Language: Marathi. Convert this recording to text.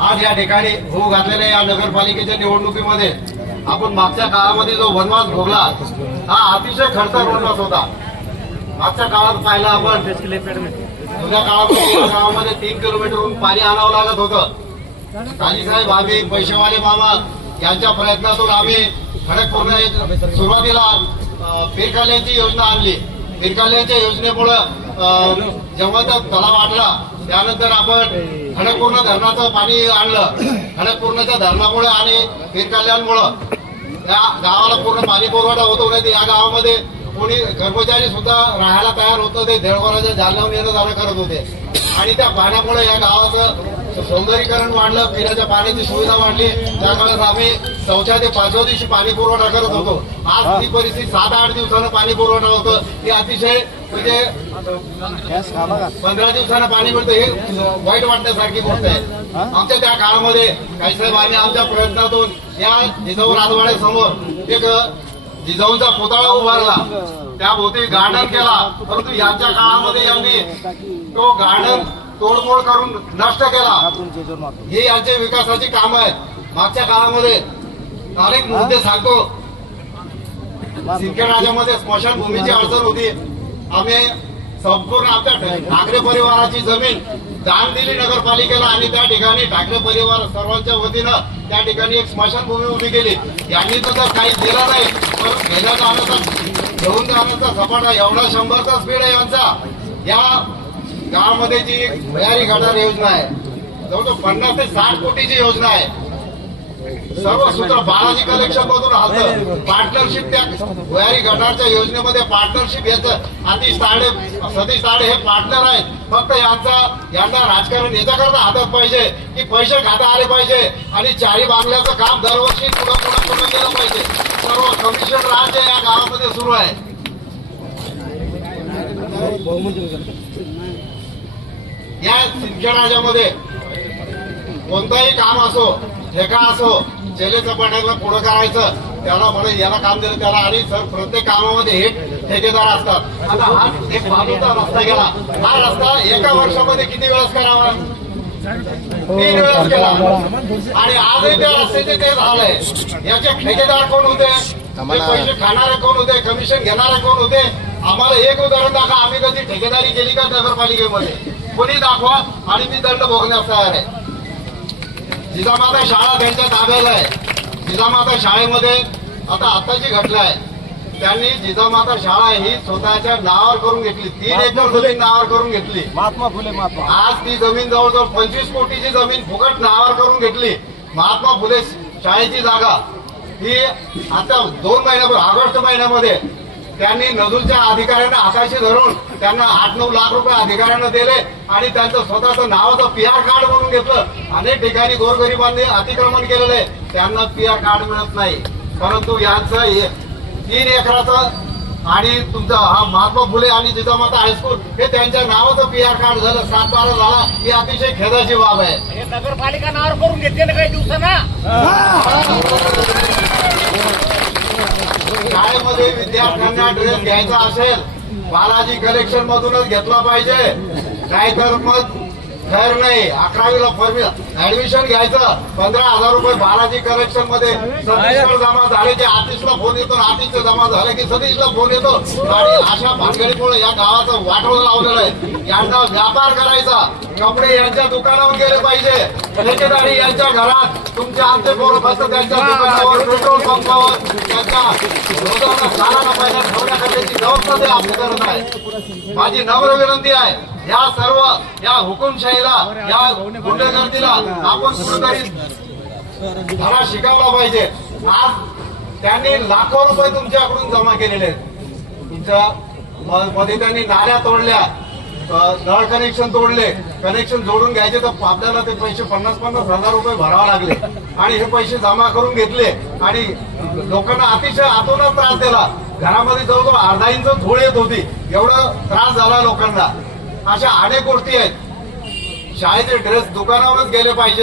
आज या ठिकाणी होऊ घातलेल्या या नगरपालिकेच्या निवडणुकीमध्ये आपण मागच्या काळामध्ये जो वनवास भोगला हा अतिशय खर्च वनवास होता. मागच्या काळात पाहिला आपण जुन्या काळामध्ये गावामध्ये तीन किलोमीटरहून पाणी आणावं लागत होतं. कालीसाहेब आम्ही पैसेवाले मामा यांच्या प्रयत्नातून आम्ही खडकपूर्ण सुरुवातीला अं, योजना आणली. पीरकाल्याच्या योजनेमुळं जेव्हा तो तलाव आणला त्यानंतर आपण खडकपूर्ण धरणाचं पाणी आणलं. खडकपूर्णच्या धरणामुळे आणि पीरकल्याणमुळं या गावाला पूर्ण पाणी पुरवठा होतो नाही या गावामध्ये कोणी कर्मचारी सुद्धा राहायला तयार होत नव्हते देळवराच्या जालन्याहून येणं जाणं करत होते. आणि त्या पाण्यामुळे या गावाचं सौंदर्यीकरण वाढलं पिण्याच्या पाण्याची सुविधा वाढली. त्या काळात आम्ही चौथ्या ते पाचव्या दिवशी पाणी पुरवठा करत होतो आज ती परिस्थिती सात आठ दिवसानं पाणी पुरवठा होतं. ही अतिशय म्हणजे पंधरा दिवसानं पाणी मिळतं हे वाईट वाटण्यासारखी गोष्ट आहे. आमच्या त्या काळामध्ये काही साहेब आम्ही आमच्या प्रयत्नातून या जिजाऊ राजवाड्यासमोर एक जिजाऊचा पुतळा उभारला. त्या भोवती गार्डन केला. परंतु यांच्या काळामध्ये यांनी तो गार्डन तोडमोड करून नष्ट केला. हे यांचे विकासाची कामं आहेत. मागच्या काळामध्ये अनेक मुद्दे सांगतो. सिंदखेड राज्यामध्ये स्मशानभूमीची अडचण होती. आम्ही संपूर्ण आमच्या ठाकरे परिवाराची जमीन दान दिली नगरपालिकेला आणि त्या ठिकाणी ठाकरे परिवार सर्वांच्या वतीनं त्या ठिकाणी एक स्मशानभूमी उभी केली. यांनी तर काही केलं नाही. पण घेण्या जाण्याचा घेऊन जाण्याचा सपाटा एवढा शंभरचा स्पीड आहे यांचा. या गावामध्ये जी भयारी गटार योजना आहे जवळजवळ पन्नास ते साठ कोटीची योजना आहे. सर्व सूत्र बालाजी कलेक्शन मधून आलं पार्टनरशिप त्या भुयारी गटारच्या योजनेमध्ये पार्टनरशिप याचं आधी साडे सतीश साडे हे पार्टनर आहेत. फक्त यांचा यांना राजकारण याच्याकरता हातात पाहिजे की पैसे खाता आले पाहिजे आणि चारी बांगल्याचं काम दरवर्षी पुढं पुन्हा पुढं केलं पाहिजे. सर्व कमिशन राज्य या गावामध्ये सुरू आहे. या सिंदखेड राज्यामध्ये कोणतंही काम असो ठेका असो चेले चपाट्याला पुढं करायचं त्याला म्हणून याला काम दिलं त्याला. आणि सर प्रत्येक कामामध्ये हे ठेकेदार असतात. आता हा एक बाजूचा रस्ता गेला. हा रस्ता एका वर्षामध्ये किती वेळेस करावा? तीन वेळेस केला. आणि आजही त्या रस्त्याचे ते झालंय. याचे ठेकेदार कोण होते? पैसे खाणारे कोण होते? कमिशन घेणारे कोण होते? आम्हाला एक उदाहरण दाखवा. आम्ही कधी ठेकेदारी केली का नगरपालिकेमध्ये? कोणी दाखवा आणि मी दंड भोगण्यास तयार आहे. जिजामाता शाळा त्यांच्या ताब्याला आहे. जिजामाता शाळेमध्ये आता आताची घटना आहे. त्यांनी जिजामाता शाळा ही स्वतःच्या नावावर करून घेतली. तीन एकर जमीन नावावर करून घेतली. महात्मा फुले महात्मा. आज ती जमीन जवळजवळ पंचवीस कोटीची जमीन फुकट नावावर करून घेतली. महात्मा फुले शाळेची जागा. ही आता दोन महिन्यापूर्वी ऑगस्ट महिन्यामध्ये त्यांनी नजूलच्या अधिकाऱ्यांना हाताशी धरून त्यांना आठ नऊ लाख रुपये अधिकाऱ्यांना दिले आणि त्यांचं स्वतःचं नावाचं पीआर कार्ड म्हणून घेतलं. अनेक ठिकाणी गोरगरिबांनी अतिक्रमण केलेलं आहे. त्यांना पीआर कार्ड मिळत नाही. परंतु यांचं तीन एकराचं आणि तुमचं हा महात्मा फुले आणि जिजामाता हायस्कूल हे त्यांच्या नावाचं पीआर कार्ड झालं. सात बारा झाला. ही अतिशय खेदाची बाब आहे. हे नगरपालिका नावावर करून घेतले ना काही दिवसांना शाळेमध्ये विद्यार्थ्यांना ड्रेस घ्यायचा असेल बालाजी कलेक्शन मधूनच घेतला पाहिजे. नाहीतर मग खैर नाही. अकरावीला ऍडमिशन घ्यायचं. पंधरा हजार रुपये बालाजी कलेक्शनमध्ये सतीशवर जमा झाले की आतिशला फोन येतो आतिशला जमा झाले की सतीशला फोन येतो. आणि अशा भानगडीमुळे या गावाचं वाटोळ लावलेलं आहे. यांचा व्यापार करायचा. कपडे यांच्या दुकानावर गेले पाहिजे. ठेकेदारी यांच्या घरात तुमचे आमचे पोरं फक्त त्यांच्या दुकानावर पेट्रोल पंपावर त्यांच्या रोजाना सालाना पैसा ठेवण्याकरण्याची जबाबदारी आपली करत आहे. माझी नम्र विनंती आहे या सर्व या हुकुमशाहीला या गुंडगर्दीला आपण कुठेतरी धडा शिकावला पाहिजे. आज त्यांनी लाखो रुपये तुमच्याकडून जमा केलेले आहेत. तुमच्या मध्ये त्यांनी नाल्या तोडल्या. नळ कनेक्शन तोडले. कनेक्शन जोडून घ्यायचे तर आपल्याला ते पैसे पन्नास पन्नास हजार रुपये भरावे लागले. आणि हे पैसे जमा करून घेतले. आणि लोकांना अतिशय आतोनात त्रास दिला. घरामध्ये जवळजवळ अर्धा इंच धूळ येत होती. एवढा त्रास झाला लोकांना. अशा अनेक गोष्टी आहेत. शाळेचे ड्रेस दुकानावरच गेले पाहिजे.